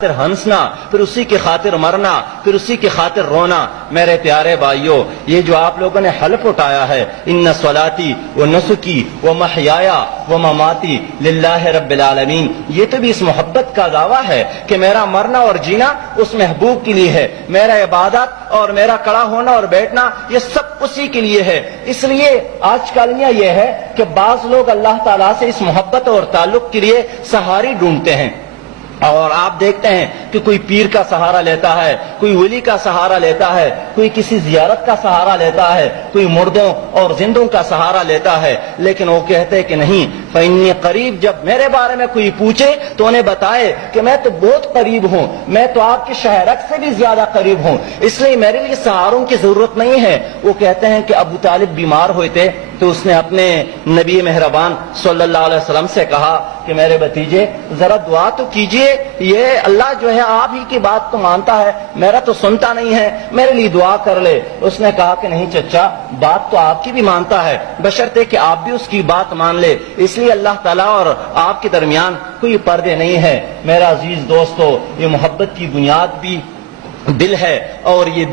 خاطر ہنسنا، پھر اسی کی خاطر مرنا، پھر اسی کی خاطر رونا۔ میرے پیارے بھائیوں، یہ جو آپ لوگوں نے حلف اٹھایا ہے ان صلاتی و نسکی و محیایا و مماتی للہ رب العالمین، یہ تو بھی اس محبت کا دعویٰ ہے کہ میرا مرنا اور جینا اس محبوب کے لیے ہے، میرا عبادت اور میرا کھڑا ہونا اور بیٹھنا یہ سب اسی کے لیے ہے۔ اس لیے آج کل یہ ہے کہ بعض لوگ اللہ تعالیٰ سے اس محبت اور تعلق کے لیے سہارے ڈھونڈتے ہیں، اور آپ دیکھتے ہیں کہ کوئی پیر کا سہارا لیتا ہے، کوئی ولی کا سہارا لیتا ہے، کوئی کسی زیارت کا سہارا لیتا ہے، کوئی مردوں اور زندوں کا سہارا لیتا ہے، لیکن وہ کہتے ہیں کہ نہیں فإنی قریب۔ جب میرے بارے میں کوئی پوچھے تو انہیں بتائے کہ میں تو بہت قریب ہوں، میں تو آپ کے شہرک سے بھی زیادہ قریب ہوں، اس لیے میرے لیے سہاروں کی ضرورت نہیں ہے۔ وہ کہتے ہیں کہ ابو طالب بیمار ہوئے تھے تو اس نے اپنے نبی مہربان صلی اللہ علیہ وسلم سے کہا کہ میرے بھتیجے ذرا دعا تو کیجئے، یہ اللہ جو ہے آپ ہی کی بات تو مانتا ہے، میرا تو سنتا نہیں ہے، میرے لیے دعا کر لے۔ اس نے کہا کہ نہیں چچا، بات تو آپ کی بھی مانتا ہے، بشرطے کہ آپ بھی اس کی بات مان لے، اس لیے اللہ تعالیٰ اور آپ کے درمیان کوئی پردے نہیں ہے۔ میرا عزیز دوستو، یہ محبت کی بنیاد بھی دل ہے، اور یہ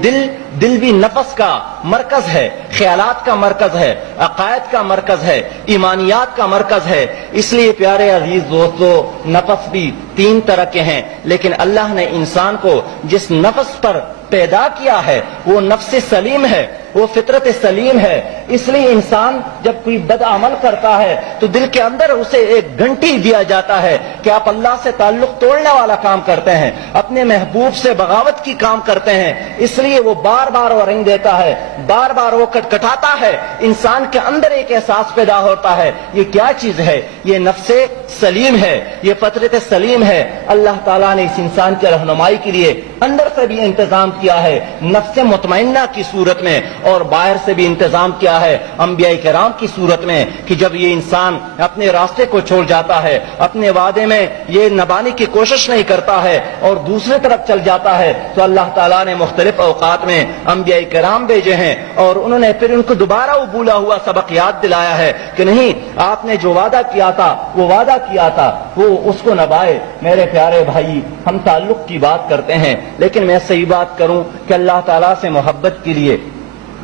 دل بھی نفس کا مرکز ہے، خیالات کا مرکز ہے، عقائد کا مرکز ہے، ایمانیات کا مرکز ہے۔ اس لیے پیارے عزیز دوستو، نفس بھی تین طرح کے ہیں، لیکن اللہ نے انسان کو جس نفس پر پیدا کیا ہے وہ نفس سلیم ہے، وہ فطرت سلیم ہے۔ اس لیے انسان جب کوئی بد عمل کرتا ہے تو دل کے اندر اسے ایک گھنٹی دیا جاتا ہے کہ آپ اللہ سے تعلق توڑنے والا کام کرتے ہیں، اپنے محبوب سے بغاوت کی کام کرتے ہیں، اس لیے وہ بار بار وہ رنگ دیتا ہے، بار بار وہ کٹکھٹاتا ہے، انسان کے اندر ایک احساس پیدا ہوتا ہے یہ کیا چیز ہے، یہ نفس سلیم ہے، یہ فطرت سلیم ہے۔ اللہ تعالیٰ نے اس انسان کی رہنمائی کے لیے اندر سے بھی انتظام کیا ہے نفس مطمئنہ کی صورت میں، اور باہر سے بھی انتظام کیا ہے انبیاء کرام کی صورت میں، کہ جب یہ انسان اپنے راستے کو چھوڑ جاتا ہے، اپنے وعدے میں یہ نبھانے کی کوشش نہیں کرتا ہے اور دوسری طرف چل جاتا ہے، تو اللہ تعالیٰ نے مختلف اوقات میں انبیاء کرام بھیجے ہیں، اور انہوں نے پھر ان کو دوبارہ وہ بھولا ہوا سبق یاد دلایا ہے کہ نہیں، آپ نے جو وعدہ کیا تھا وہ وعدہ کیا تھا وہ اس کو نبھائے۔ میرے پیارے بھائی، ہم تعلق کی بات کرتے ہیں، لیکن میں صحیح بات کروں کہ اللہ تعالیٰ سے محبت کے لیے،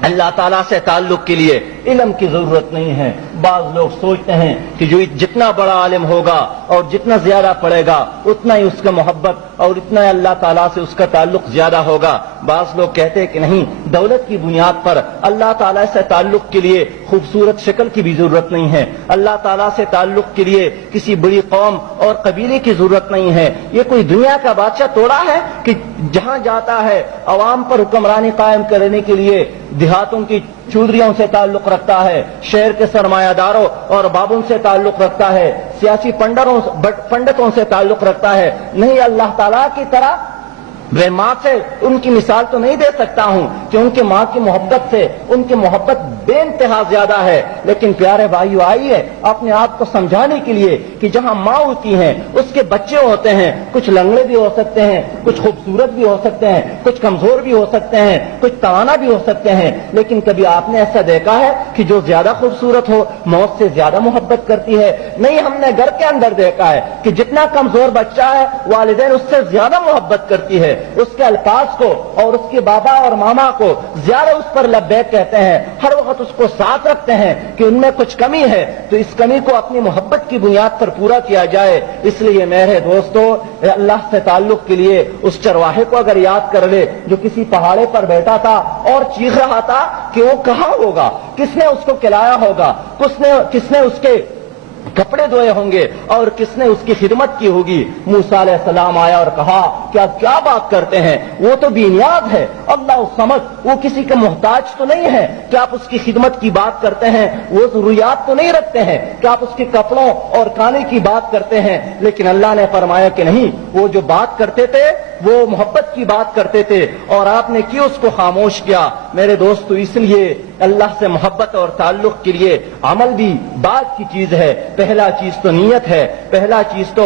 اللہ تعالیٰ سے تعلق کے لیے علم کی ضرورت نہیں ہے۔ بعض لوگ سوچتے ہیں کہ جو جتنا بڑا عالم ہوگا اور جتنا زیادہ پڑھے گا اتنا ہی اس کا محبت اور اتنا ہی اللہ تعالیٰ سے اس کا تعلق زیادہ ہوگا۔ بعض لوگ کہتے ہیں کہ نہیں، دولت کی بنیاد پر اللہ تعالیٰ سے تعلق کے لیے خوبصورت شکل کی بھی ضرورت نہیں ہے، اللہ تعالیٰ سے تعلق کے لیے کسی بڑی قوم اور قبیلے کی ضرورت نہیں ہے۔ یہ کوئی دنیا کا بادشاہ توڑا ہے کہ جہاں جاتا ہے عوام پر حکمرانی قائم کرنے کے لیے دیہاتوں کی چودھریوں سے تعلق رکھتا ہے، شہر کے سرمایہ داروں اور بابوں سے تعلق رکھتا ہے، سیاسی پنڈتوں سے تعلق رکھتا ہے۔ نہیں، اللہ تعالیٰ کی طرح میں ماں سے ان کی مثال تو نہیں دے سکتا ہوں کہ ان کے ماں کی محبت سے ان کی محبت بے انتہا زیادہ ہے، لیکن پیارے بھائیو آئیے اپنے آپ کو سمجھانے کے لیے کہ جہاں ماں ہوتی ہیں اس کے بچے ہوتے ہیں، کچھ لنگڑے بھی ہو سکتے ہیں، کچھ خوبصورت بھی ہو سکتے ہیں، کچھ کمزور بھی ہو سکتے ہیں، کچھ توانا بھی ہو سکتے ہیں، لیکن کبھی آپ نے ایسا دیکھا ہے کہ جو زیادہ خوبصورت ہو موت سے زیادہ محبت کرتی ہے؟ نہیں، ہم نے گھر کے اندر دیکھا ہے کہ جتنا کمزور بچہ ہے والدین اس سے زیادہ محبت کرتی ہے، اس کے الفاظ کو اور اس کے بابا اور ماما کو زیادہ اس پر لبیک کہتے ہیں، ہر وقت اس کو ساتھ رکھتے ہیں کہ ان میں کچھ کمی ہے تو اس کمی کو اپنی محبت کی بنیاد پر پورا کیا جائے۔ اس لیے میرے دوستو، اللہ سے تعلق کے لیے اس چرواہے کو اگر یاد کر لے جو کسی پہاڑے پر بیٹھا تھا اور چیخ رہا تھا کہ وہ کہاں ہوگا، کس نے اس کو کھلایا ہوگا، کس نے اس کے کپڑے دھوئے ہوں گے اور کس نے اس کی خدمت کی ہوگی۔ موسیٰ علیہ السلام آیا اور کہا کہ آپ کیا بات کرتے ہیں، وہ تو بنیاد ہے، اللہ الصمد، وہ کسی کا محتاج تو نہیں ہے کہ آپ اس کی خدمت کی بات کرتے ہیں، وہ ضروریات تو نہیں رکھتے ہیں کہ آپ اس کے کپڑوں اور کھانے کی بات کرتے ہیں۔ لیکن اللہ نے فرمایا کہ نہیں، وہ جو بات کرتے تھے وہ محبت کی بات کرتے تھے اور آپ نے کیوں اس کو خاموش کیا؟ میرے دوستو، اس لیے اللہ سے محبت اور تعلق کے لیے عمل بھی بات کی چیز ہے۔ پہلا چیز تو نیت ہے، پہلا چیز تو